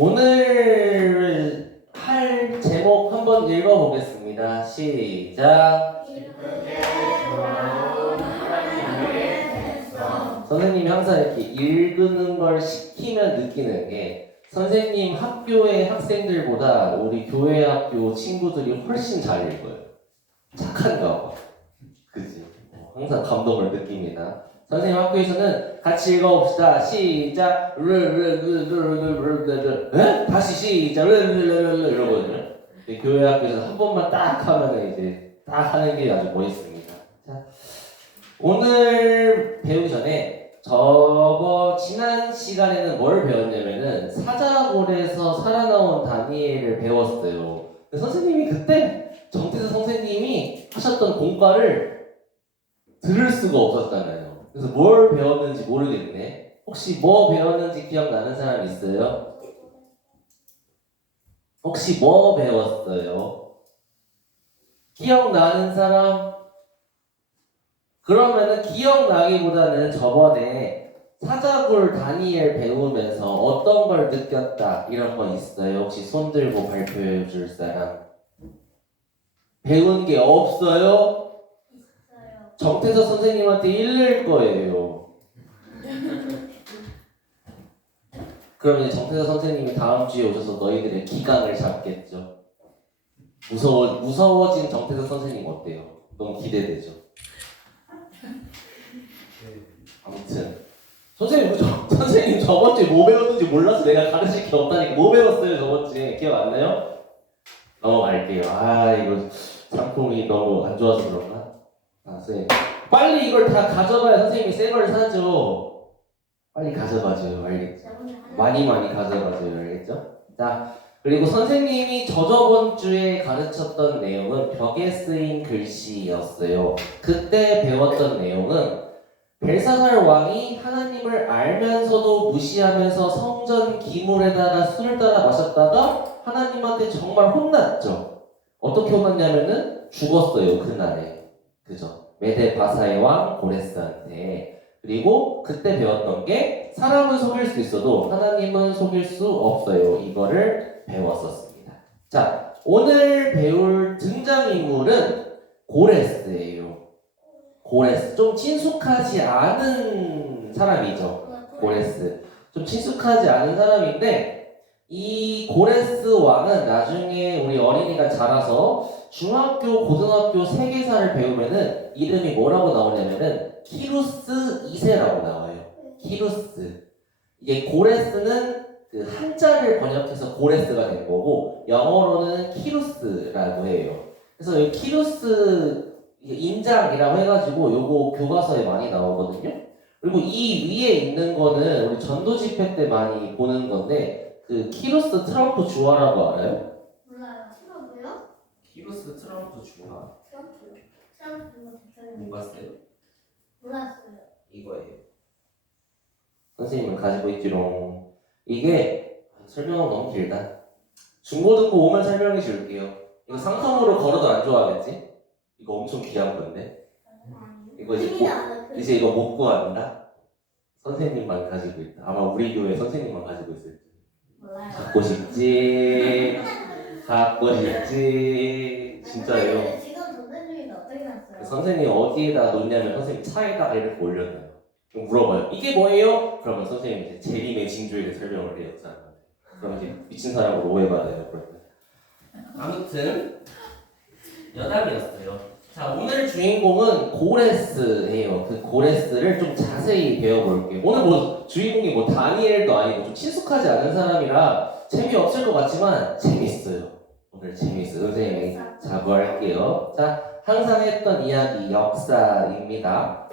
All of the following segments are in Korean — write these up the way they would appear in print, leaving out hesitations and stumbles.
오늘 할 제목 한번 읽어보겠습니다. 시작. 선생님이 항상 이렇게 읽는 걸 시키면 느끼는 게 선생님 학교의 학생들보다 우리 교회 학교 친구들이 훨씬 잘 읽어요. 착한가 봐. 그치? 항상 감동을 느낍니다. 선생님 학교에서는 같이 읽어봅시다. 시작. 다시 시작. 이러거든요. 교회 학교에서 한 번만 딱 하면 이제 딱 하는 게 아주 멋있습니다. 자, 오늘 배우기 전에 지난 시간에는 뭘 배웠냐면은 사자골에서 살아나온 다니엘을 배웠어요. 선생님이 그때 정태수 선생님이 하셨던 공과를 들을 수가 없었잖아요. 그래서 뭘 배웠는지 모르겠네. 혹시 뭐 배웠는지 기억나는 사람 있어요? 혹시 뭐 배웠어요? 기억나는 사람? 그러면은 기억나기보다는 저번에 사자굴 다니엘 배우면서 어떤 걸 느꼈다 이런 거 있어요? 혹시 손 들고 발표해 줄 사람? 배운 게 없어요? 정태석 선생님한테 일낼 거예요. 그럼 이제 정태석 선생님이 다음 주에 오셔서 너희들의 기강을 잡겠죠. 무서워진 정태석 선생님 어때요? 너무 기대되죠? 아무튼 선생님 저번 주에 뭐 배웠는지 몰라서 내가 가르칠 게 없다니까. 뭐 배웠어요 저번 주에? 기억 안 나요? 넘어갈게요. 이거 상품이 너무 안 좋아서 그런가? 선생님 빨리 이걸 다 가져가야 선생님이 새 걸 사죠. 빨리 가져가줘요. 알겠죠? 많이 가져가줘요. 알겠죠? 자, 그리고 선생님이 저번 주에 가르쳤던 내용은 벽에 쓰인 글씨였어요. 그때 배웠던 내용은 벨사살 왕이 하나님을 알면서도 무시하면서 성전 기물에다가 술을 따라 마셨다가 하나님한테 정말 혼났죠. 어떻게 혼났냐면은 죽었어요. 그날에. 그죠? 메데 바사의 왕 고레스한테. 그리고 그때 배웠던 게 사람은 속일 수 있어도 하나님은 속일 수 없어요. 이거를 배웠었습니다. 자, 오늘 배울 등장인물은 고레스예요. 고레스. 좀 친숙하지 않은 사람이죠. 고레스. 좀 친숙하지 않은 사람인데 이 고레스 왕은 나중에 우리 어린이가 자라서 중학교, 고등학교 세계사를 배우면은 이름이 뭐라고 나오냐면은 키루스 2세라고 나와요. 키루스. 이게 고레스는 그 한자를 번역해서 고레스가 된 거고 영어로는 키루스라고 해요. 그래서 이 키루스 인장이라고 해가지고 요거 교과서에 많이 나오거든요. 그리고 이 위에 있는 거는 우리 전도 집회 때 많이 보는 건데 그 키루스 트럼프 주화라고 알아요? 몰라요. 트럼프요? 키루스 트럼프 주화. 트럼프요? 트럼프 대통령. 못 봤어요? 몰랐어요. 이거예요. 선생님은 가지고 있지롱. 이게 설명은 너무 길다. 중고등부 오면 설명해 줄게요. 이거 상품으로 걸어도 안 좋아하겠지? 이거 엄청 귀한 건데. 이거 이제 이거 못 구한다. 선생님만 가지고 있다. 아마 우리 교회 선생님만 가지고 있을 때. 몰라요. 갖고 싶지. 갖고 싶지. 진짜예요. 지금 선생님이 어떻게 났어요? 선생님 어디에다 놓냐면 선생님 차에다가 이렇게 올려놔요. 그럼 물어봐요. 이게 뭐예요? 그러면 선생님이 이제 재림의 징조에 설명을 해요. 그럼 이제 미친 사람으로 오해받아요. 그러면. 아무튼 여담이었어요. 자, 오늘 주인공은 고레스예요. 그 고레스를 좀 자세히 배워볼게요. 오늘 뭐 주인공이 뭐 다니엘도 아니고 좀 친숙하지 않은 사람이라 재미없을 것 같지만 재밌어요. 오늘 재밌어요. 선생님이 자부할게요. 자, 항상 했던 이야기 역사입니다.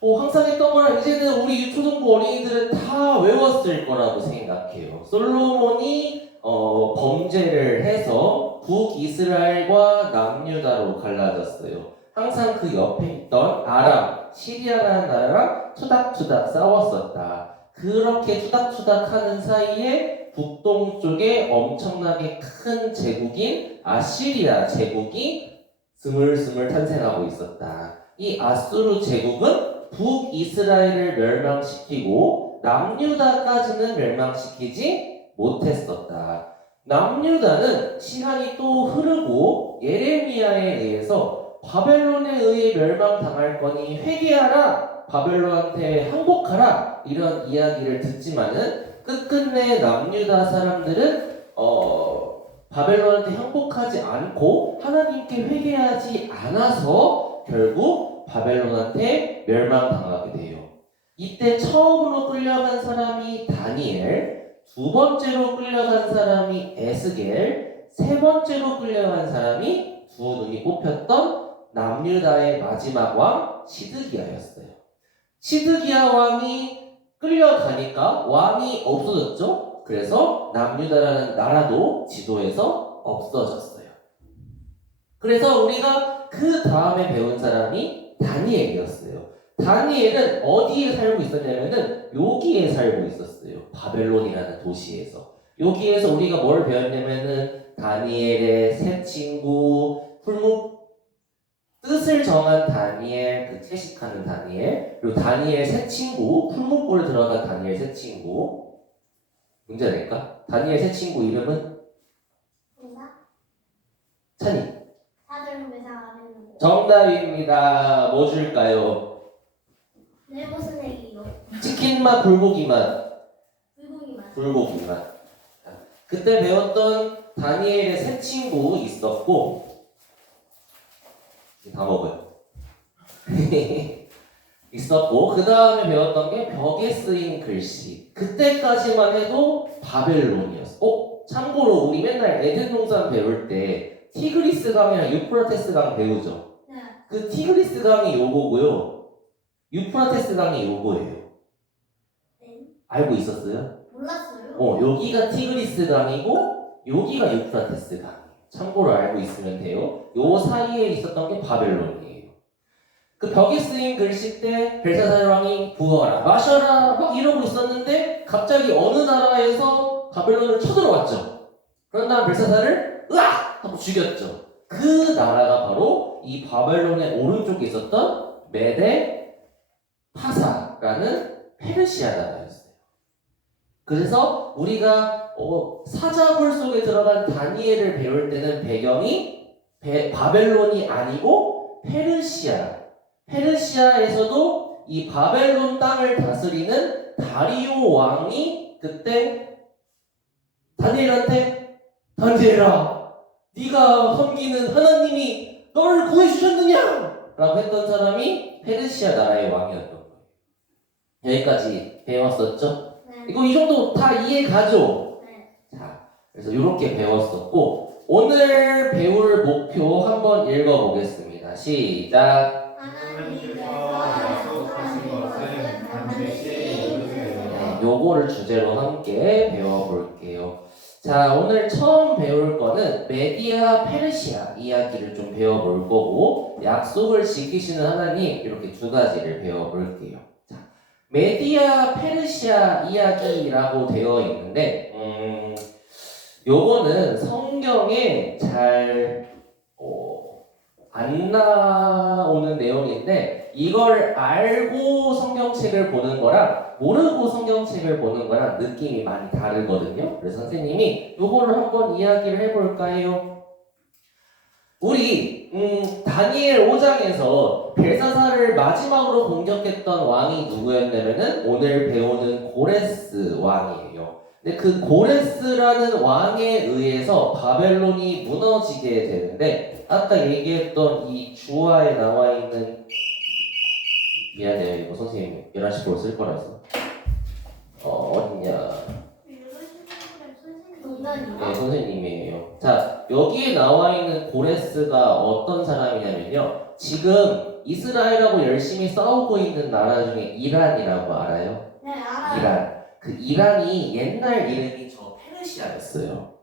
항상 했던 거랑 이제는 우리 유초등부 어린이들은 다 외웠을 거라고 생각해요. 솔로몬이 범죄를 해서 북이스라엘과 남유다로 갈라졌어요. 항상 그 옆에 있던 아람, 시리아라는 나라랑 투닥투닥 싸웠었다. 그렇게 투닥투닥 하는 사이에 북동쪽에 엄청나게 큰 제국인 아시리아 제국이 스물스물 탄생하고 있었다. 이 아수르 제국은 북이스라엘을 멸망시키고 남유다까지는 멸망시키지 못했었다. 남유다는 시간이 또 흐르고 예레미야에 의해서 바벨론에 의해 멸망당할 거니 회개하라, 바벨론한테 항복하라 이런 이야기를 듣지만은 끝끝내 남유다 사람들은 바벨론한테 항복하지 않고 하나님께 회개하지 않아서 결국 바벨론한테 멸망당하게 돼요. 이때 처음으로 끌려간 사람이 다니엘, 두 번째로 끌려간 사람이 에스겔, 세 번째로 끌려간 사람이 두 눈이 뽑혔던 남유다의 마지막 왕 시드기야였어요. 시드기야 왕이 끌려가니까 왕이 없어졌죠. 그래서 남유다라는 나라도 지도에서 없어졌어요. 그래서 우리가 그 다음에 배운 사람이 다니엘이었어요. 다니엘은 어디에 살고 있었냐면은 여기에 살고 있었어요. 바벨론이라는 도시에서. 여기에서 우리가 뭘 배웠냐면은 다니엘의 새 친구, 뜻을 정한 다니엘, 그 채식하는 다니엘, 그리고 다니엘 새 친구, 풀무불 들어간 다니엘 새 친구. 문제 낼까? 다니엘 새 친구 이름은? 회사? 찬이. 사전 회사 안 했는데. 정답입니다. 뭐 줄까요? 네, 무슨 얘기요? 치킨맛, 불고기맛? 불고기만. 불고기맛. 그때 배웠던 다니엘의 새 친구 있었고 다 먹어요. 있었고 그 다음에 배웠던 게 벽에 쓰인 글씨. 그때까지만 해도 바벨론이었어. 참고로 우리 맨날 에덴 동산 배울 때 티그리스 강이랑 유프라테스 강 배우죠. 네. 그 티그리스 강이 요거고요. 유프라테스 강이 요거예요. 네. 알고 있었어요? 몰랐어요? 여기가 티그리스 강이고 여기가 유프라테스 강. 참고로 알고 있으면 돼요. 요 사이에 있었던 게 바벨론이에요. 그 벽에 쓰인 글씨 때 벨사살 왕이 부어라 마셔라 막 이러고 있었는데 갑자기 어느 나라에서 바벨론을 쳐들어왔죠. 그런 다음 벨사살을 으악! 하고 죽였죠. 그 나라가 바로 이 바벨론의 오른쪽에 있었던 메데 파사라는 페르시아 나라였어요. 그래서 우리가 사자굴 속에 들어간 다니엘을 배울 때는 배경이 바벨론이 아니고 페르시아에서도 이 바벨론 땅을 다스리는 다리오 왕이 그때 다니엘한테 다니엘아 네가 섬기는 하나님이 너를 구해주셨느냐? 라고 했던 사람이 페르시아 나라의 왕이었던 거예요. 여기까지 배웠었죠? 네. 이거 이 정도 다 이해 가죠? 네. 자, 그래서 이렇게 배웠었고 오늘 배울 목표 한번 읽어보겠습니다. 시작. 하나님께서 약속하신 것은 반드시 이루세요. 요거를 주제로 함께 배워볼게요. 자, 오늘 처음 배울 거는 메디아 페르시아 이야기를 좀 배워볼 거고 약속을 지키시는 하나님 이렇게 두 가지를 배워볼게요. 자, 메디아 페르시아 이야기라고 되어 있는데 요거는 성경에 잘 안 나오는 내용인데 이걸 알고 성경책을 보는 거랑 모르고 성경책을 보는 거랑 느낌이 많이 다르거든요. 그래서 선생님이 요거를 한번 이야기를 해볼까요? 우리 다니엘 5장에서 벨사살을 마지막으로 공격했던 왕이 누구였냐면은 오늘 배우는 고레스 왕이에요. 근데 그 고레스라는 왕에 의해서 바벨론이 무너지게 되는데 아까 얘기했던 이 주화에 나와 있는 미안해요 이거 선생님 11시부로 쓸 거라서 어딨냐 네 선생님이에요. 자 여기에 나와 있는 고레스가 어떤 사람이냐면요 지금 이스라엘하고 열심히 싸우고 있는 나라 중에 이란이라고 알아요? 네, 알아요. 이란. 그 이란이 옛날 이름이 저 페르시아였어요.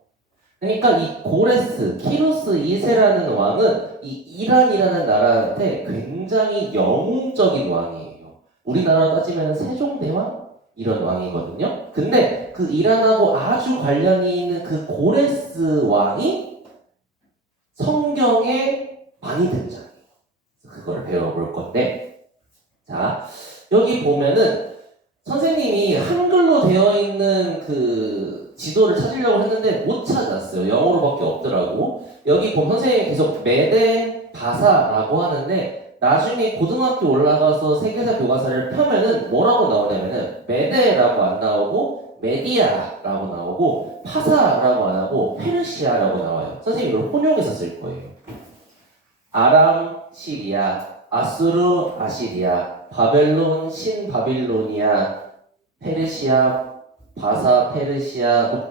그러니까 이 고레스, 키루스 2세라는 왕은 이 이란이라는 나라한테 굉장히 영웅적인 왕이에요. 우리나라로 따지면 세종대왕? 이런 왕이거든요. 근데 그 이란하고 아주 관련이 있는 그 고레스 왕이 성경에 많이 등장해요. 그걸 배워볼 건데 자 여기 보면은 선생님이 한글로 되어 있는 그 그 지도를 찾으려고 했는데 못 찾았어요. 영어로밖에 없더라고. 여기 보면 선생님이 계속 메데 바사라고 하는데 나중에 고등학교 올라가서 세계사 교과서를 펴면은 뭐라고 나오냐면은 메데라고 안 나오고 메디아라고 나오고 파사라고 안 하고 페르시아라고 나와요. 선생님이 이걸 혼용해서 쓸 거예요. 아람, 시리아, 아수르, 아시리아, 바벨론, 신바빌로니아, 페르시아, 바사, 페르시아,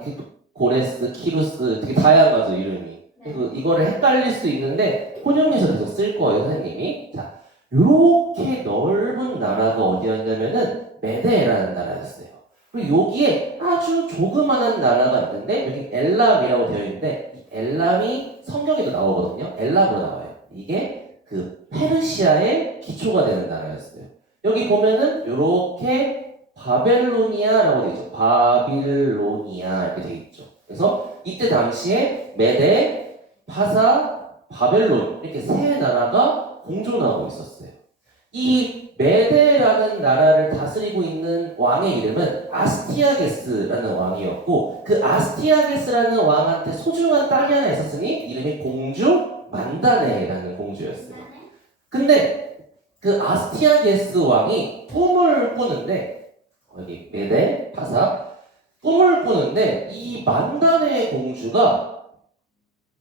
고레스, 키루스 되게 다양하죠 이름이. 그래서 이거를 헷갈릴 수 있는데 혼용해서 계속 쓸 거예요 선생님이. 자, 요렇게 넓은 나라가 어디였냐면은 메데라는 나라였어요. 그리고 여기에 아주 조그만한 나라가 있는데 여기 엘람이라고 되어 있는데 이 엘람이 성경에도 나오거든요. 엘람으로 나와요. 이게 그 페르시아의 기초가 되는 나라였어요. 여기 보면은 요렇게 바벨로니아라고 되어 있죠. 바빌로니아 이렇게 되어 있죠. 그래서 이때 당시에 메데, 파사, 바벨론 이렇게 세 나라가 공존하고 있었어요. 이 메데라는 나라를 다스리고 있는 왕의 이름은 아스티아게스라는 왕이었고 그 아스티아게스라는 왕한테 소중한 딸이 하나 있었으니 이름이 공주 만다네라는 공주였어요. 근데 그 아스티아게스 왕이 꿈을 꾸는데 여기 메데, 파사 꿈을 꾸는데 이 만다네 공주가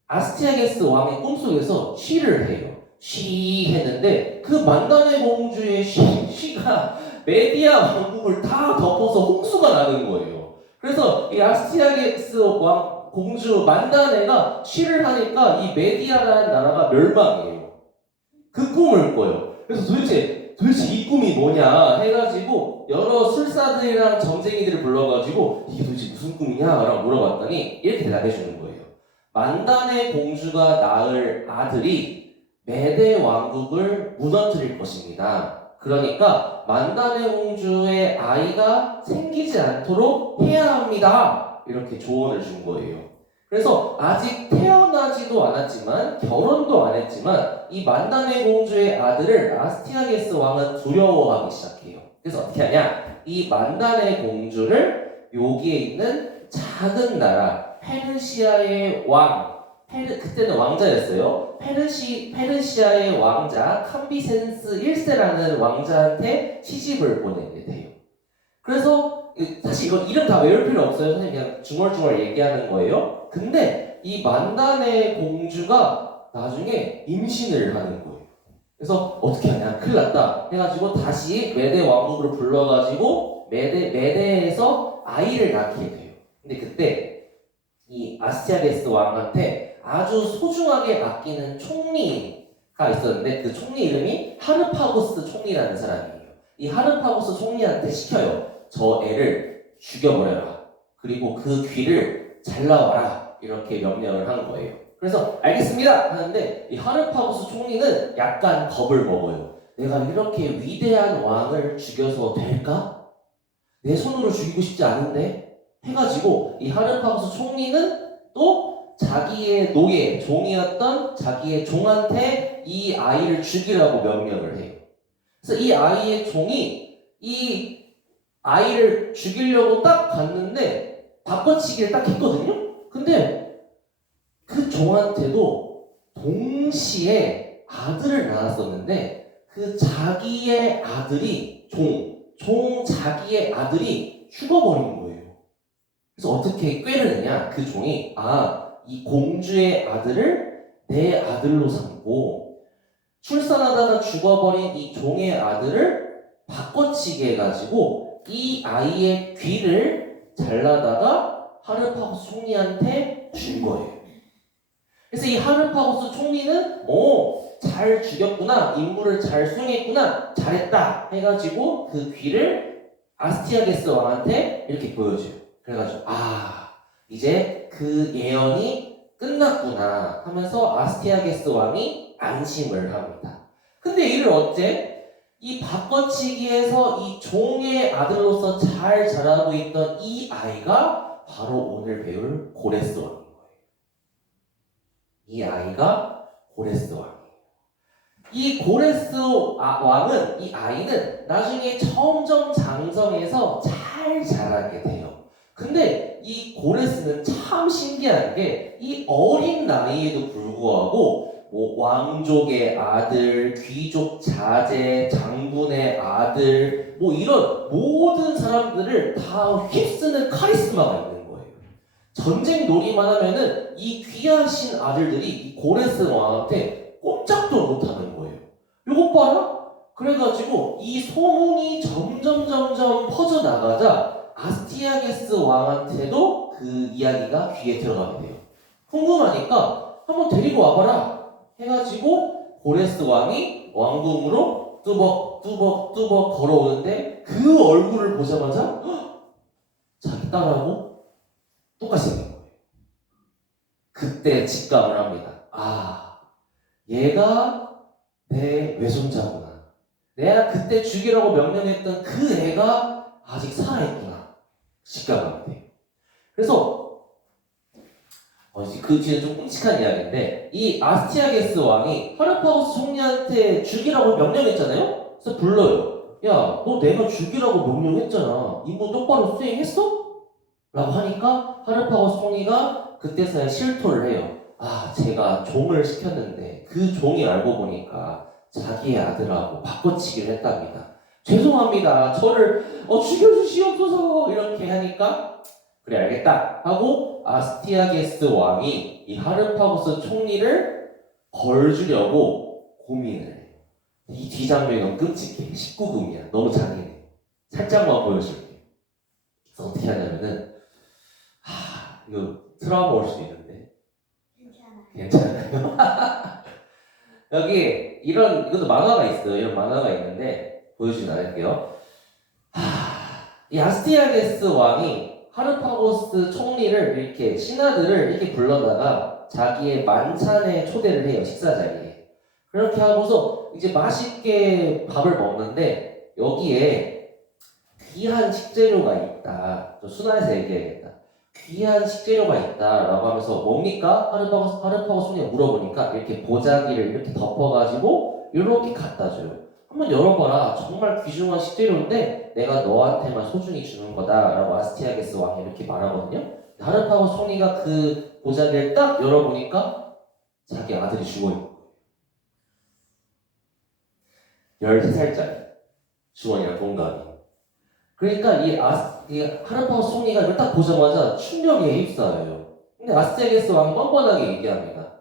아스티아게스 왕의 꿈속에서 쉬를 해요. 쉬 했는데 그 만다네 공주의 쉬가 메디아 왕국을 다 덮어서 홍수가 나는 거예요. 그래서 이 아스티아게스 왕 공주 만다네가 쉬를 하니까 이 메디아라는 나라가 멸망해요. 그 꿈을 꿔요. 그래서 도대체 이 꿈이 뭐냐 해가지고 여러 술사들이랑 점쟁이들을 불러가지고 이게 도대체 무슨 꿈이냐 라고 물어봤더니 이렇게 대답해 주는 거예요. 만다네 공주가 낳을 아들이 메데 왕국을 무너뜨릴 것입니다. 그러니까 만다네 공주의 아이가 생기지 않도록 해야 합니다. 이렇게 조언을 준 거예요. 그래서 아직 태어나지도 않았지만 결혼도 안 했지만 이 만다네 공주의 아들을 아스티아게스 왕은 두려워하기 시작해요. 그래서 어떻게 하냐? 이 만다네 공주를 여기에 있는 작은 나라 페르시아의 왕 그때는 왕자였어요. 페르시아의 왕자 캄비센스 1세라는 왕자한테 시집을 보내게 돼요. 그래서 사실 이거 이름 다 외울 필요 없어요. 선생님 그냥 중얼중얼 얘기하는 거예요. 근데 이 만다네 공주가 나중에 임신을 하는 거예요. 그래서 어떻게 하냐? 큰일 났다 해가지고 다시 메데 왕국을 불러가지고 메데에서 아이를 낳게 돼요. 근데 그때 이 아스티아게스 왕한테 아주 소중하게 아끼는 총리가 있었는데 그 총리 이름이 하르파고스 총리라는 사람이에요. 이 하르파고스 총리한테 시켜요. 저 애를 죽여버려라. 그리고 그 귀를 잘라와라. 이렇게 명령을 한 거예요. 그래서 알겠습니다 하는데 이 하르파고스 총리는 약간 겁을 먹어요. 내가 이렇게 위대한 왕을 죽여서 될까? 내 손으로 죽이고 싶지 않은데 해가지고 이 하르파고스 총리는 또 자기의 노예, 종이었던 자기의 종한테 이 아이를 죽이라고 명령을 해요. 그래서 이 아이의 종이 이 아이를 죽이려고 딱 갔는데 바꿔치기를 딱 했거든요? 근데 그 종한테도 동시에 아들을 낳았었는데 그 자기의 아들이 자기의 아들이 죽어버린 거예요. 그래서 어떻게 꾀를 내냐? 그 종이 이 공주의 아들을 내 아들로 삼고 출산하다가 죽어버린 이 종의 아들을 바꿔치기 해가지고 이 아이의 귀를 잘라다가 하르파고스 총리한테 준 거예요. 그래서 이 하르파고스 총리는 잘 죽였구나, 임무를 잘 수행했구나, 잘했다 해가지고 그 귀를 아스티아게스 왕한테 이렇게 보여줘요. 그래가지고 이제 그 예언이 끝났구나 하면서 아스티아게스 왕이 안심을 합니다. 근데 이를 어째 이 바꿔치기에서 이 종의 아들로서 잘 자라고 있던 이 아이가 바로 오늘 배울 고레스 왕인 거예요. 이 아이가 고레스 왕이에요. 이 고레스 왕은 이 아이는 나중에 점점 장성해서 잘 자라게 돼요. 근데 이 고레스는 참 신기한 게 이 어린 나이에도 불구하고 뭐 왕족의 아들, 귀족 자제, 장군의 아들 뭐 이런 모든 사람들을 다 휩쓰는 카리스마가 있는 거예요. 전쟁 놀이만 하면은 이 귀하신 아들들이 이 고레스 왕한테 꼼짝도 못하는 거예요. 이것 봐라. 그래가지고 이 소문이 점점 퍼져나가자 아스티아게스 왕한테도 그 이야기가 귀에 들어가게 돼요. 궁금하니까 한번 데리고 와봐라 해가지고 고레스 왕이 왕궁으로 뚜벅 걸어오는데 그 얼굴을 보자마자 헉! 자기 딸하고 똑같이 생긴 거예요. 그때 직감을 합니다. 아, 얘가 내 외손자구나. 내가 그때 죽이라고 명령했던 그 애가 아직 살아있구나. 직감하게 돼요. 그래서 그 뒤에 좀 끔찍한 이야기인데 이 아스티아게스 왕이 하르파고스 총리한테 죽이라고 명령했잖아요. 그래서 불러요. 야, 너 내가 죽이라고 명령했잖아. 임무 똑바로 수행했어? 라고 하니까 하르파고스 총리가 그때서야 실토를 해요. 아, 제가 종을 시켰는데 그 종이 알고 보니까 자기의 아들하고 바꿔치기를 했답니다. 죄송합니다. 저를 죽여주시옵소서 이렇게 하니까 그래 알겠다 하고 아스티아게스 왕이 이 하르파고스 총리를 벌주려고 고민을 해요. 이 뒤장면이 너무 끔찍해. 19금이야. 너무 잔인해. 살짝만 보여줄게. 그래서 어떻게 하냐면은 이거 트라우마 올 수도 있는데 괜찮아요. 여기 이것도 만화가 있어요. 이런 만화가 있는데 보여주진 않을게요. 이 아스티아게스 왕이 하르파고스 총리를 이렇게 신하들을 이렇게 불러다가 자기의 만찬에 초대를 해요. 식사 자리에. 그렇게 하고서 이제 맛있게 밥을 먹는데 여기에 귀한 식재료가 있다. 좀 순화해서 얘기해야겠다. 귀한 식재료가 있다라고 하면서 뭡니까? 하르파고스 총리가 물어보니까 이렇게 보자기를 이렇게 덮어가지고 이렇게 갖다 줘요. 한번 열어봐라. 정말 귀중한 식재료인데 내가 너한테만 소중히 주는 거다라고 아스티아게스 왕이 이렇게 말하거든요. 하르파고스 총리가 그 보자기를 딱 열어보니까 자기 아들이 죽어있는 거예요. 13살짜리 주원이랑 동갑이. 그러니까 이 하르파고스 총리가 이걸 딱 보자마자 충격에 휩싸여요. 근데 아스티아게스 왕이 뻔뻔하게 얘기합니다.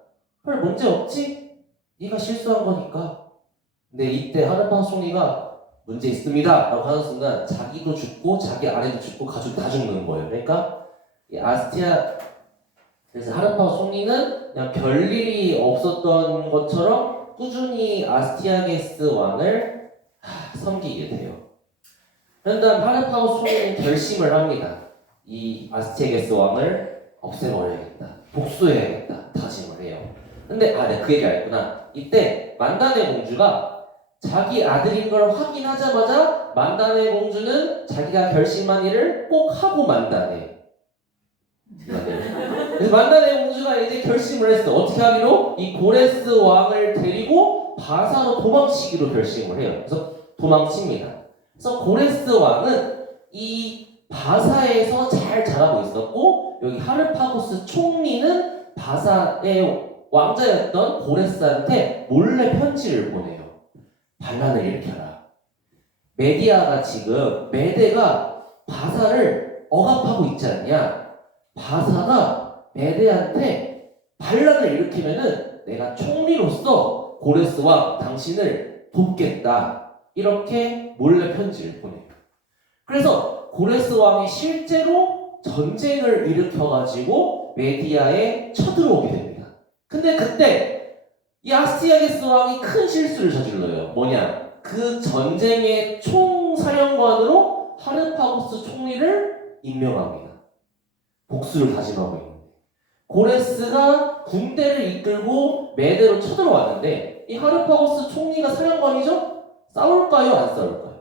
별 문제 없지? 네가 실수한 거니까. 근데 이때 하르파고스 총리가 문제 있습니다 라고 하는 순간 자기도 죽고 자기 아내도 죽고 가족 다 죽는 거예요. 그러니까 그래서 하르파고스 총리는 그냥 별일이 없었던 것처럼 꾸준히 아스티아게스 왕을 섬기게 돼요. 그런 다음 하르파고스 총리는 결심을 합니다. 이 아스티아게스 왕을 없애버려야겠다. 복수해야겠다. 다짐을 해요. 근데 그 얘기 알구나. 이때 만다네 공주가 자기 아들인 걸 확인하자마자 만다네 공주는 자기가 결심한 일을 꼭 하고 만다네. 그래서 만다네 공주가 이제 결심을 했어. 어떻게 하기로? 이 고레스 왕을 데리고 바사로 도망치기로 결심을 해요. 그래서 도망칩니다. 그래서 고레스 왕은 이 바사에서 잘 자라고 있었고 여기 하르파고스 총리는 바사의 왕자였던 고레스한테 몰래 편지를 보내요. 반란을 일으켜라. 메대가 바사를 억압하고 있지 않냐? 바사가 메대한테 반란을 일으키면은 내가 총리로서 고레스 왕 당신을 돕겠다. 이렇게 몰래 편지를 보내요. 그래서 고레스 왕이 실제로 전쟁을 일으켜가지고 메디아에 쳐들어오게 됩니다. 근데 그때 이 아스티아게스 왕이 큰 실수를 저질러요. 뭐냐? 그 전쟁의 총사령관으로 하르파고스 총리를 임명합니다. 복수를 다짐하고 있는데 고레스가 군대를 이끌고 메대로 쳐들어왔는데 이 하르파고스 총리가 사령관이죠? 싸울까요? 안 싸울까요?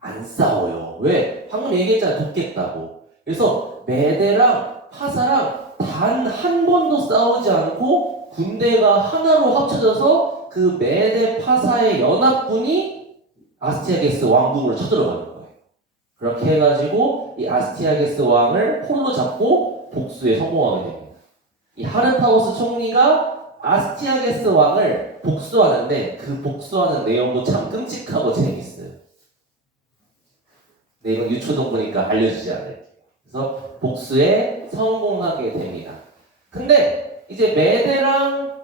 안 싸워요. 왜? 방금 얘기했잖아요. 돕겠다고. 그래서 메대랑 파사랑 단 한 번도 싸우지 않고 군대가 하나로 합쳐져서 그 메대 파사의 연합군이 아스티아게스 왕궁으로 쳐들어가는 거예요. 그렇게 해가지고 이 아스티아게스 왕을 홀로 잡고 복수에 성공하게 됩니다. 이 하르파고스 총리가 아스티아게스 왕을 복수하는데 그 복수하는 내용도 참 끔찍하고 재밌어요. 네, 이건 유초동 보니까 알려주지 않을게요. 그래서 복수에 성공하게 됩니다. 근데 이제 메데랑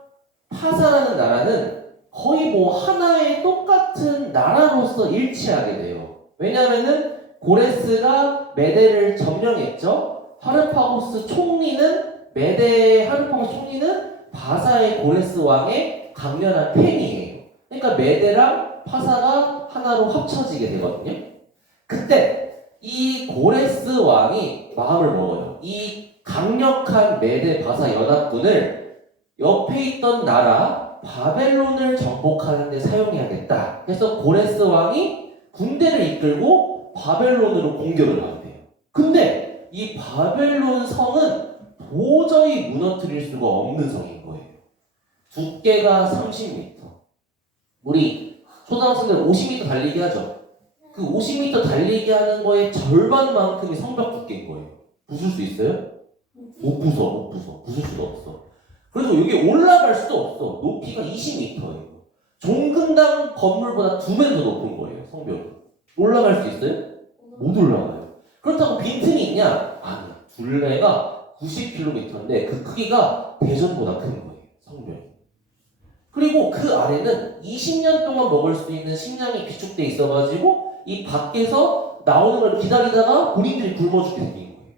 파사라는 나라는 거의 뭐 하나의 똑같은 나라로서 일치하게 돼요. 왜냐하면은 고레스가 메데를 점령했죠. 하르파고스 총리는 하르파고스 총리는 바사의 고레스 왕의 강렬한 팬이에요. 그러니까 메데랑 파사가 하나로 합쳐지게 되거든요. 그때 이 고레스 왕이 마음을 먹어요. 이 강력한 메데 바사 연합군을 옆에 있던 나라 바벨론을 정복하는 데 사용해야겠다. 그래서 고레스 왕이 군대를 이끌고 바벨론으로 공격을 하게 돼요. 근데 이 바벨론 성은 도저히 무너뜨릴 수가 없는 성인 거예요. 두께가 30m. 우리 초등학생들 50m 달리기 하죠. 그 50m 달리기 하는 거의 절반만큼이 성벽 두께인 거예요. 부술 수 있어요? 못 부숴. 부술 수가 없어. 그래서 여기 올라갈 수도 없어. 높이가 20m예요. 종근당 건물보다 2배 더 높은 거예요, 성벽이. 올라갈 수 있어요? 못 올라가요. 그렇다고 빈틈이 있냐? 아니요. 둘레가 90km인데 그 크기가 대전보다 큰 거예요, 성벽이. 그리고 그 아래는 20년 동안 먹을 수 있는 식량이 비축돼 있어가지고 이 밖에서 나오는 걸 기다리다가 본인들이 굶어 죽게 생긴 거예요.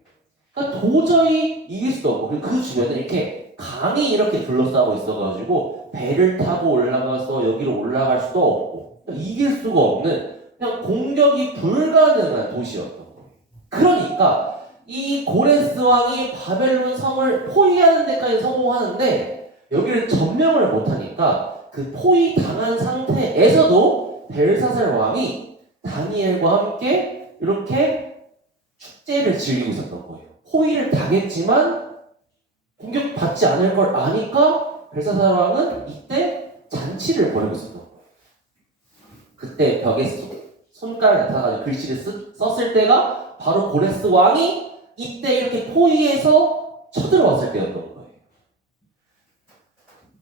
그러니까 도저히 이길 수도 없고, 그리고 그 주변에 이렇게 강이 이렇게 둘러싸고 있어가지고 배를 타고 올라가서 여기로 올라갈 수도 없고, 그러니까 이길 수가 없는 그냥 공격이 불가능한 도시였던 거예요. 그러니까 이 고레스 왕이 바벨론 성을 포위하는 데까지 성공하는데 여기를 점령을 못하니까 그 포위당한 상태에서도 벨사살 왕이 다니엘과 함께 이렇게 축제를 즐기고 있었던 거예요. 포위를 당했지만 공격받지 않을 걸 아니까 벨사살 왕은 이때 잔치를 벌이고 있었던 거예요. 그때 벽에 손가락이 나타나가지고 글씨를 썼을 때가 바로 고레스 왕이 이때 이렇게 포위해서 쳐들어왔을 때였던 거예요.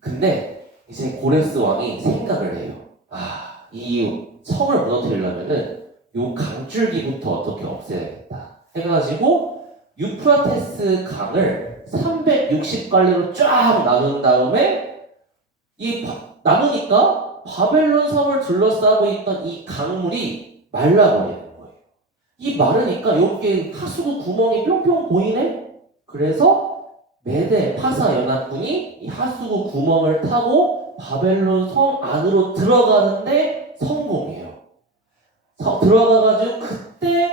근데 이제 고레스 왕이 생각을 해요. 이 성을 무너뜨리려면은 요 강줄기부터 어떻게 없애야겠다 해가지고 유프라테스 강을 360갈래로 쫙 나눈 다음에 나누니까 바벨론 성을 둘러싸고 있던 이 강물이 말라버리는 거예요. 이 마르니까 여기에 하수구 구멍이 뿅뿅 보이네? 그래서 메데 파사 연합군이 이 하수구 구멍을 타고 바벨론 성 안으로 들어가는데 성공해요. 들어가가지고 그때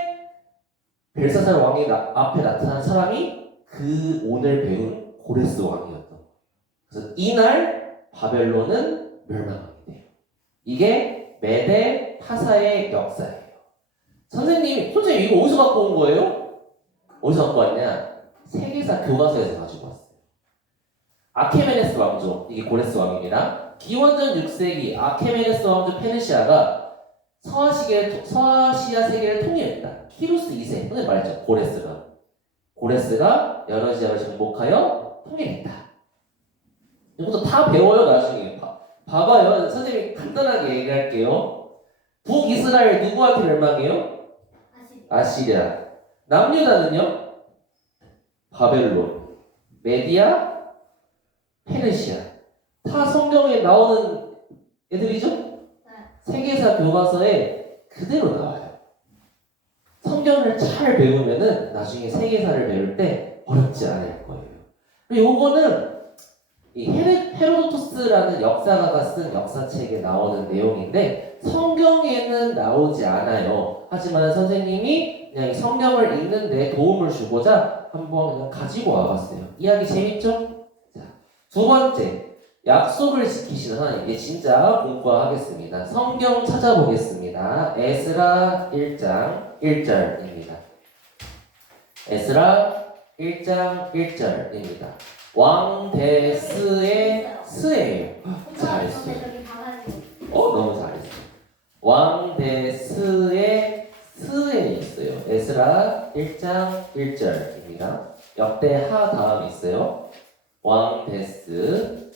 벨사살 왕의 앞에 나타난 사람이 그 오늘 배운 고레스 왕이었던 거예요. 그래서 이날 바벨론은 멸망하게 돼요. 이게 메데 파사의 역사예요. 선생님 이거 어디서 갖고 온 거예요? 어디서 갖고 왔냐? 세계사 교과서에서 가지고 왔어요. 아케메네스 왕조, 이게 고레스 왕입니다. 기원전 6세기 아케메네스 왕조 페르시아가 서아시아 세계를 통일했다. 키루스 2세, 오늘 말했죠. 고레스가 여러 지역을 정복하여 통일했다. 이것도 다 배워요, 나중에. 봐봐요. 선생님이 간단하게 얘기할게요. 북이스라엘 누구한테 멸망해요? 아시리아. 남유다는요? 바벨론. 메디아, 페르시아. 다 성경에 나오는 애들이죠? 세계사 교과서에 그대로 나와요. 성경을 잘 배우면은 나중에 세계사를 배울 때 어렵지 않을 거예요. 그리고 요거는 이 헤로도토스라는 역사가가 쓴 역사책에 나오는 내용인데 성경에는 나오지 않아요. 하지만 선생님이 그냥 성경을 읽는데 도움을 주고자 한번 그냥 가지고 와봤어요. 이야기 재밌죠? 자, 두 번째, 약속을 지키시는 하나님. 이게 진짜 공부하겠습니다. 성경 찾아보겠습니다. 에스라 1장 1절입니다. 에스라 1장 1절입니다. 왕데스의 스예요. 잘했어요. 너무 잘했어요. 왕데스의 스에 있어요. 에스라 1장 1절입니다. 역대하 다음에 있어요. 왕 데스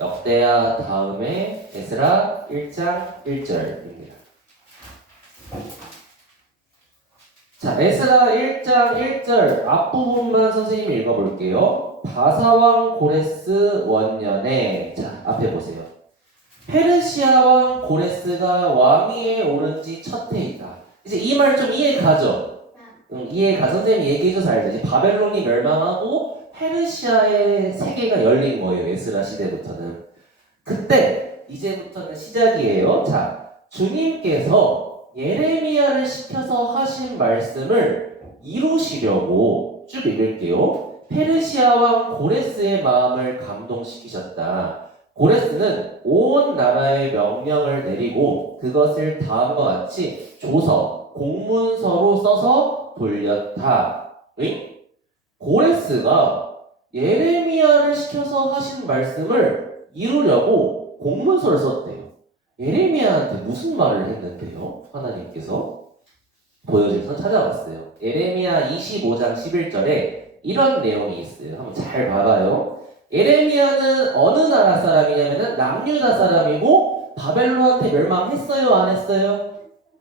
역대하 다음에 에스라 1장 1절입니다. 자, 에스라 1장 1절 앞부분만 선생님이 읽어볼게요. 바사왕 고레스 원년에, 자, 앞에 보세요. 페르시아 왕 고레스가 왕위에 오른 지 첫 해이다. 이제 이 말 좀 이해 가죠? 이해 가. 선생님이 얘기해줘서 알죠. 이제 바벨론이 멸망하고 페르시아의 세계가 열린 거예요. 에스라 시대부터는. 그때 이제부터는 시작이에요. 자, 주님께서 예레미야를 시켜서 하신 말씀을 이루시려고 쭉 읽을게요. 페르시아 왕 고레스의 마음을 감동시키셨다. 고레스는 온 나라에 명령을 내리고 그것을 다음과 같이 조서, 공문서로 써서 돌렸다. 응? 고레스가 예레미야를 시켜서 하신 말씀을 이루려고 공문서를 썼대요. 예레미야한테 무슨 말을 했는데요? 하나님께서 보여주셔서 찾아봤어요. 예레미야 25장 11절에 이런 내용이 있어요. 한번 잘 봐봐요. 예레미야는 어느 나라 사람이냐면은 남유다 사람이고 바벨론한테 멸망했어요? 안 했어요?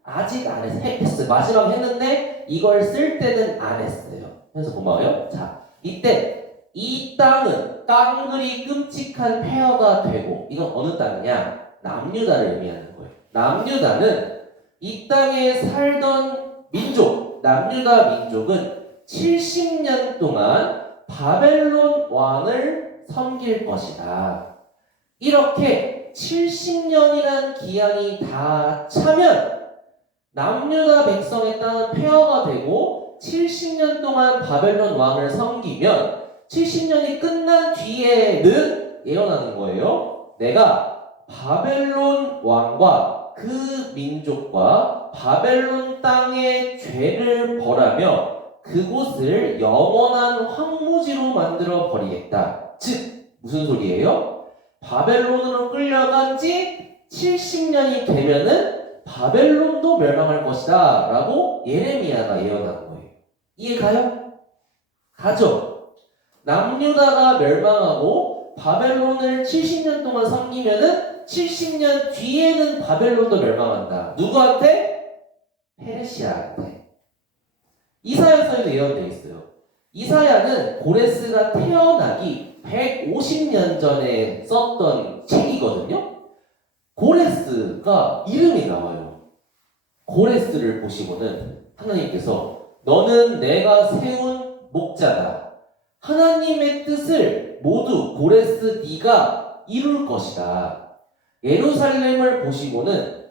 아직 안 했어요. 마지막 했는데 이걸 쓸 때는 안 했어요. 그래서 고마워요. 자, 이때 이 땅은 깡그리 끔찍한 폐허가 되고, 이건 어느 땅이냐? 남유다를 의미하는 거예요. 남유다는 이 땅에 살던 민족, 남유다 민족은 70년 동안 바벨론 왕을 섬길 것이다. 이렇게 70년이란 기한이 다 차면 남유다 백성의 땅은 폐허가 되고 70년 동안 바벨론 왕을 섬기면 70년이 끝난 뒤에는 예언하는 거예요. 내가 바벨론 왕과 그 민족과 바벨론 땅의 죄를 벌하며 그곳을 영원한 황무지로 만들어 버리겠다. 즉 무슨 소리예요? 바벨론으로 끌려간 지 70년이 되면은 바벨론도 멸망할 것이다 라고 예레미야가 예언한 거예요. 이해 가요? 가죠? 남유다가 멸망하고 바벨론을 70년 동안 섬기면은 70년 뒤에는 바벨론도 멸망한다. 누구한테? 페르시아한테. 이사야서에도 예언되어 있어요. 이사야는 고레스가 태어나기 150년 전에 썼던 책이거든요. 고레스가 이름이 나와요. 고레스를 보시고는 하나님께서 너는 내가 세운 목자다. 하나님의 뜻을 모두 고레스 네가 이룰 것이다. 예루살렘을 보시고는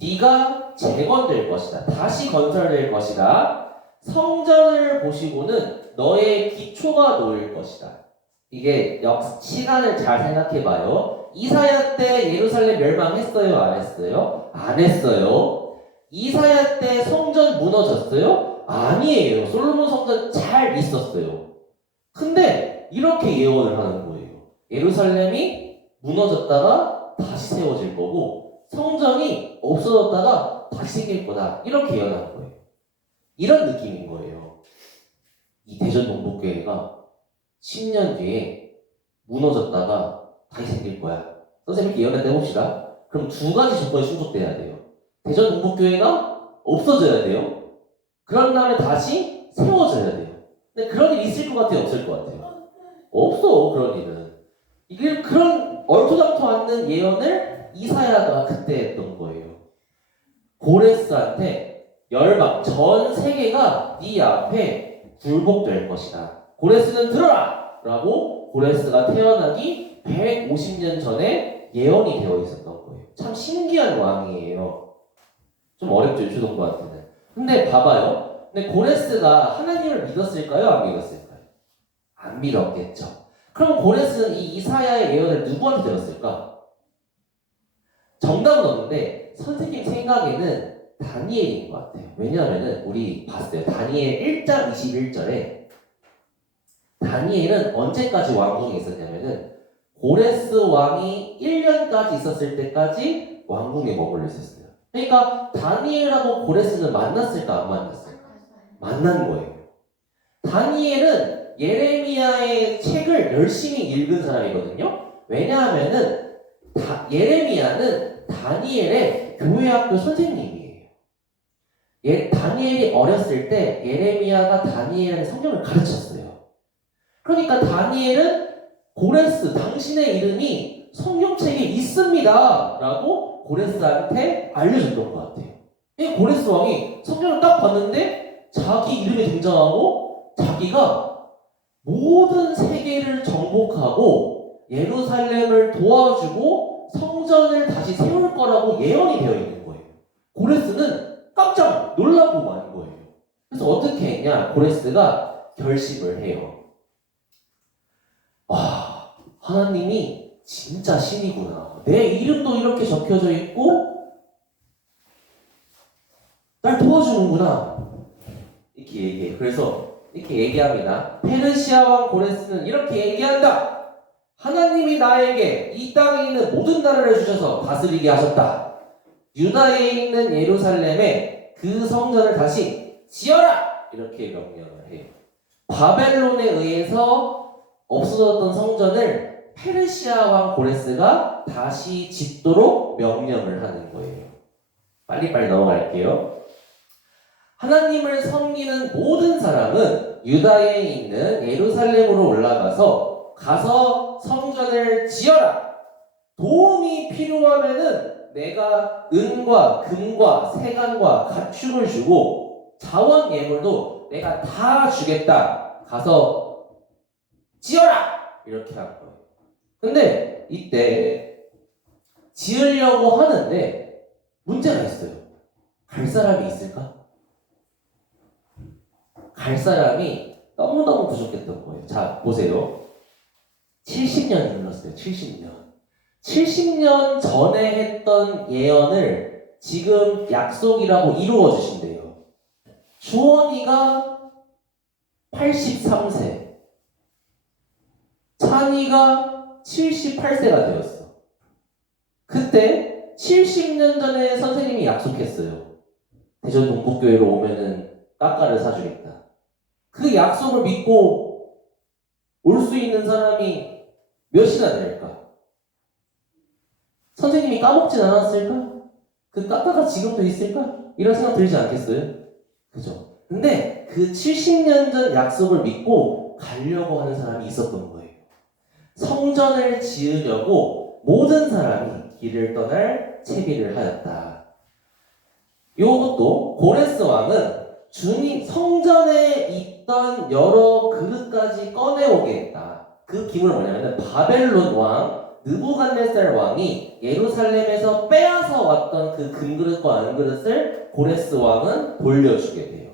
네가 재건될 것이다. 다시 건설될 것이다. 성전을 보시고는 너의 기초가 놓일 것이다. 이게 시간을 잘 생각해봐요. 이사야 때 예루살렘 멸망했어요? 안 했어요? 안 했어요. 이사야 때 성전 무너졌어요? 아니에요. 솔로몬 성전 잘 있었어요. 근데 이렇게 예언을 하는 거예요. 예루살렘이 무너졌다가 다시 세워질 거고 성전이 없어졌다가 다시 생길 거다. 이렇게 예언하는 거예요. 이런 느낌인 거예요. 이 대전동복교회가 10년 뒤에 무너졌다가 다시 생길 거야. 선생님께 예언을 해봅시다. 그럼 두 가지 조건이 충족돼야 돼요. 대전동복교회가 없어져야 돼요. 그런 다음에 다시 세워져야 돼요. 근데 그런 일 있을 것 같아요? 없을 것 같아요? 없어. 그런 일은. 이게 그런 얼토당토 않는 예언을 이사야가 그때 했던 거예요. 고레스한테 열방, 전 세계가 네 앞에 굴복될 것이다. 고레스는 들어라! 라고 고레스가 태어나기 150년 전에 예언이 되어 있었던 거예요. 참 신기한 왕이에요. 좀 어렵죠, 유초동부한테는. 근데 봐봐요. 근데 고레스가 하나님을 믿었을까요? 안 믿었을까요? 안 믿었겠죠. 그럼 고레스는 이 이사야의 예언을 누구한테 들었을까? 정답은 없는데 선생님 생각에는 다니엘인 것 같아요. 왜냐하면은 우리 봤어요. 다니엘 1장 21절에 다니엘은 언제까지 왕궁에 있었냐면은 고레스 왕이 1년까지 있었을 때까지 왕궁에 머물러 있었어요. 그러니까 다니엘하고 고레스는 만났을까 안 만났을까? 만난 거예요. 다니엘은 예레미야의 책을 열심히 읽은 사람이거든요. 왜냐하면은 예레미야는 다니엘의 교회학교 선생님이에요. 다니엘이 어렸을 때 예레미야가 다니엘의 성경을 가르쳤어요. 그러니까 다니엘은 고레스, 당신의 이름이 성경책에 있습니다 라고 고레스한테 알려줬던 것 같아요. 이 고레스 왕이 성경을 딱 봤는데 자기 이름이 등장하고 자기가 모든 세계를 정복하고 예루살렘을 도와주고 성전을 다시 세울 거라고 예언이 되어 있는 거예요. 고레스는 깜짝 놀라고 만 거예요. 그래서 어떻게 했냐? 고레스가 결심을 해요. 와, 하나님이 진짜 신이구나. 내 이름도 이렇게 적혀져 있고 날 도와주는구나. 이렇게 얘기해요. 그래서 이렇게 얘기합니다. 페르시아 왕 고레스는 이렇게 얘기한다. 하나님이 나에게 이 땅에 있는 모든 나라를 주셔서 다스리게 하셨다. 유다에 있는 예루살렘에 그 성전을 다시 지어라! 이렇게 명령을 해요. 바벨론에 의해서 없어졌던 성전을 페르시아 왕 고레스가 다시 짓도록 명령을 하는 거예요. 빨리빨리 넘어갈게요. 하나님을 섬기는 모든 사람은 유다에 있는 예루살렘으로 올라가서 성전을 지어라. 도움이 필요하면은 내가 은과 금과 세간과 가축을 주고 자원 예물도 내가 다 주겠다. 가서 지어라! 이렇게 한 거예요. 근데 이때 지으려고 하는데 문제가 있어요. 갈 사람이 있을까? 갈 사람이 너무너무 부족했던 거예요. 자, 보세요. 70년이 흘렀어요. 70년. 70년 전에 했던 예언을 지금 약속이라고 이루어 주신대요. 주원이가 83세. 찬이가 78세가 되었어. 그때 70년 전에 선생님이 약속했어요. 대전 동북교회로 오면은 까까를 사주겠다. 그 약속을 믿고 올 수 있는 사람이 몇이나 될까? 선생님이 까먹진 않았을까? 그 까까가 지금도 있을까? 이런 생각 들지 않겠어요? 그죠? 근데 그 70년 전 약속을 믿고 가려고 하는 사람이 있었던 거예요. 성전을 지으려고 모든 사람이 길을 떠날 채비를 하였다. 이것도 고레스 왕은 주님 성전에 있던 여러 그릇까지 꺼내오게 했다. 그 기물은 뭐냐면 바벨론 왕 느부갓네살 왕이 예루살렘에서 빼앗아 왔던 그 금그릇과 은그릇을 고레스 왕은 돌려주게 돼요.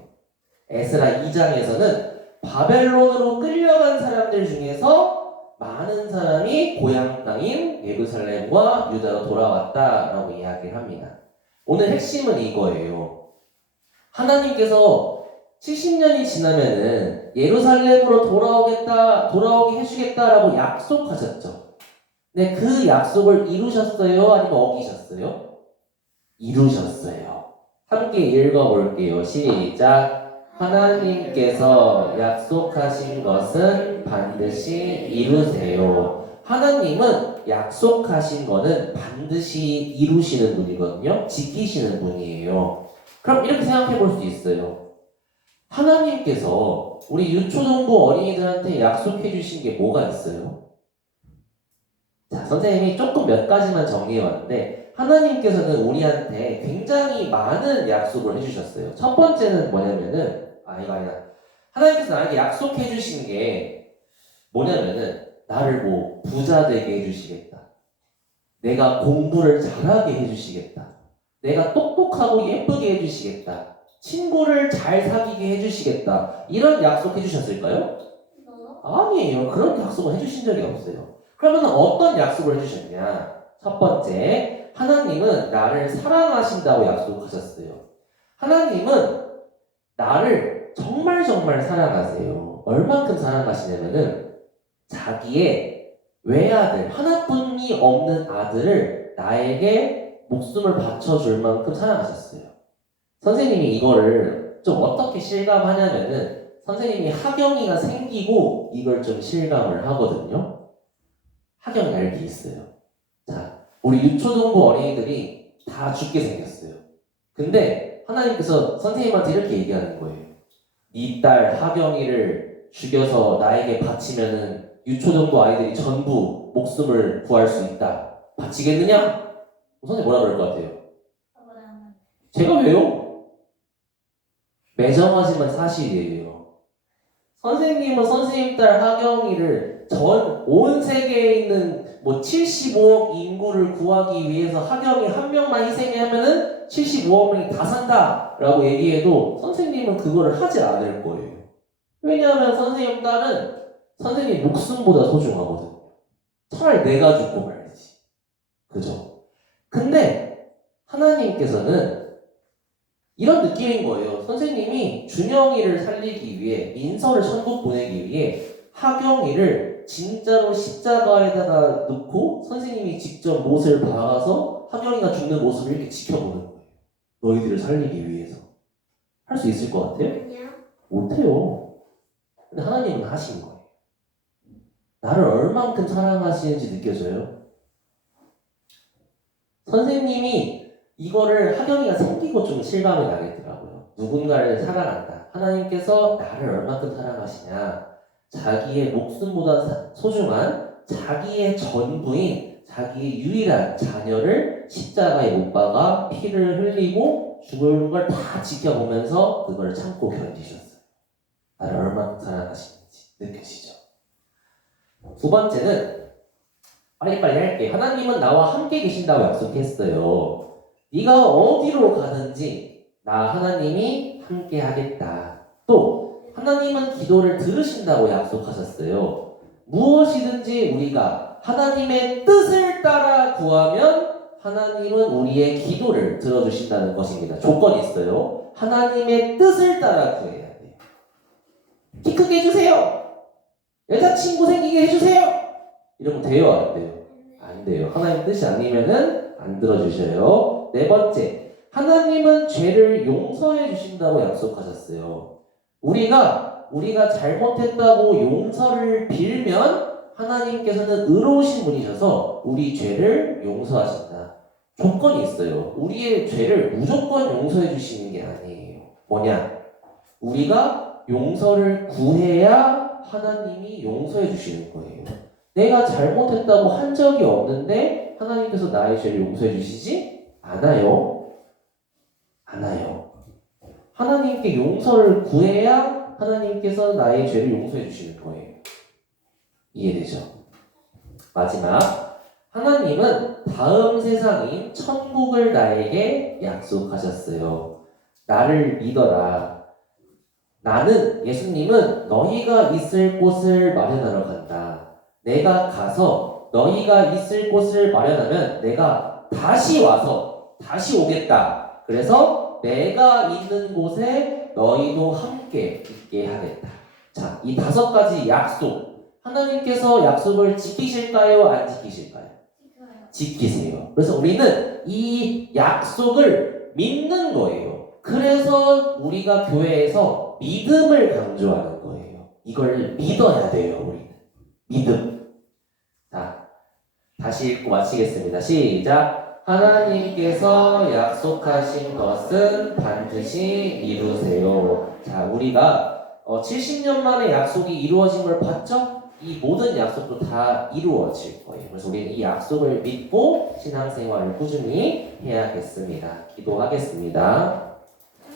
에스라 2장에서는 바벨론으로 끌려간 사람들 중에서 많은 사람이 고향 땅인 예루살렘과 유다로 돌아왔다라고 이야기를 합니다. 오늘 핵심은 이거예요. 하나님께서 70년이 지나면은 예루살렘으로 돌아오게 해주겠다라고 약속하셨죠. 근데 그 약속을 이루셨어요? 아니면 어기셨어요? 이루셨어요. 함께 읽어볼게요. 시작. 하나님께서 약속하신 것은 반드시 이루세요. 하나님은 약속하신 거는 반드시 이루시는 분이거든요. 지키시는 분이에요. 그럼 이렇게 생각해 볼 수 있어요. 하나님께서 우리 유초등부 어린이들한테 약속해 주신 게 뭐가 있어요? 자, 선생님이 조금 몇 가지만 정리해 왔는데 하나님께서는 우리한테 굉장히 많은 약속을 해주셨어요. 첫 번째는 뭐냐면은 이거 아니야. 하나님께서 나에게 약속해 주신 게 뭐냐면은 나를 부자 되게 해주시겠다. 내가 공부를 잘하게 해주시겠다. 내가 똑똑하고 예쁘게 해주시겠다. 친구를 잘 사귀게 해주시겠다. 이런 약속 해주셨을까요? 아니에요. 그런 약속을 해주신 적이 없어요. 그러면 어떤 약속을 해주셨냐? 첫 번째, 하나님은 나를 사랑하신다고 약속하셨어요. 하나님은 나를 정말 사랑하세요. 얼만큼 사랑하시냐면은 자기의 외아들, 하나뿐이 없는 아들을 나에게 목숨을 바쳐줄 만큼 사랑하셨어요. 선생님이 이거를 좀 어떻게 실감하냐면은 선생님이 하경이가 생기고 이걸 좀 실감을 하거든요. 하경이 알게 있어요. 자, 우리 유초등부 어린이들이 다 죽게 생겼어요. 근데 하나님께서 선생님한테 이렇게 얘기하는 거예요. 네 딸 하경이를 죽여서 나에게 바치면은 유초등부 아이들이 전부 목숨을 구할 수 있다. 바치겠느냐? 선생님 뭐라 그럴 것 같아요? 제가 왜요? 매정하지만 사실이에요. 선생님은 선생님 딸 하경이를 전 온 세계에 있는 뭐 75억 인구를 구하기 위해서 하경이 한 명만 희생하면은 75억 명이 다 산다라고 얘기해도 선생님은 그거를 하지 않을 거예요. 왜냐하면 선생님 딸은 선생님 목숨보다 소중하거든. 차라리 내가 죽고 말지. 그죠? 근데 하나님께서는 이런 느낌인 거예요. 선생님이 준영이를 살리기 위해 민서를 천국 보내기 위해 하경이를 진짜로 십자가에다가 넣고 선생님이 직접 못을 박아서 하경이가 죽는 모습을 이렇게 지켜보는 거예요. 너희들을 살리기 위해서. 할 수 있을 것 같아요? 못해요. 근데 하나님은 하신 거예요. 나를 얼만큼 사랑하시는지 느껴져요? 선생님이 이거를 하경이가 생기고 좀 실감이 나겠더라고요. 누군가를 사랑한다. 하나님께서 나를 얼만큼 사랑하시냐. 자기의 목숨보다 소중한 자기의 전부인 자기의 유일한 자녀를 십자가에 못 박아 피를 흘리고 죽는 걸 다 지켜보면서 그걸 참고 견디셨어요. 나를 얼만큼 사랑하시는지 느껴지죠? 두 번째는 빨리빨리 할게요. 하나님은 나와 함께 계신다고 약속했어요. 네가 어디로 가든지 나 하나님이 함께 하겠다. 또 하나님은 기도를 들으신다고 약속하셨어요. 무엇이든지 우리가 하나님의 뜻을 따라 구하면 하나님은 우리의 기도를 들어주신다는 것입니다. 조건이 있어요. 하나님의 뜻을 따라 구해야 돼요. 키 크게 해주세요. 여자친구 생기게 해주세요. 이러면 돼요? 안 돼요? 안 돼요. 하나님 뜻이 아니면은 안 들어주셔요. 네 번째, 하나님은 죄를 용서해 주신다고 약속하셨어요. 우리가 잘못했다고 용서를 빌면 하나님께서는 의로우신 분이셔서 우리 죄를 용서하신다. 조건이 있어요. 우리의 죄를 무조건 용서해 주시는 게 아니에요. 뭐냐? 우리가 용서를 구해야 하나님이 용서해 주시는 거예요. 내가 잘못했다고 한 적이 없는데 하나님께서 나의 죄를 용서해 주시지 않아요. 않아요. 하나님께 용서를 구해야 하나님께서 나의 죄를 용서해 주시는 거예요. 이해되죠? 마지막, 하나님은 다음 세상인 천국을 나에게 약속하셨어요. 나를 믿어라. 나는, 예수님은 너희가 있을 곳을 마련하러 간다. 내가 가서 너희가 있을 곳을 마련하면 내가 다시 와서 다시 오겠다. 그래서 내가 있는 곳에 너희도 함께 있게 하겠다. 자, 이 5가지 약속. 하나님께서 약속을 지키실까요? 안 지키실까요? 지키세요. 그래서 우리는 이 약속을 믿는 거예요. 그래서 우리가 교회에서 믿음을 강조하는 거예요. 이걸 믿어야 돼요, 우리는. 믿음. 자, 다시 읽고 마치겠습니다. 시작. 하나님께서 약속하신 것은 반드시 이루세요. 자, 우리가 70년 만에 약속이 이루어진 걸 봤죠? 이 모든 약속도 다 이루어질 거예요. 그래서 우리는 이 약속을 믿고 신앙생활을 꾸준히 해야겠습니다. 기도하겠습니다.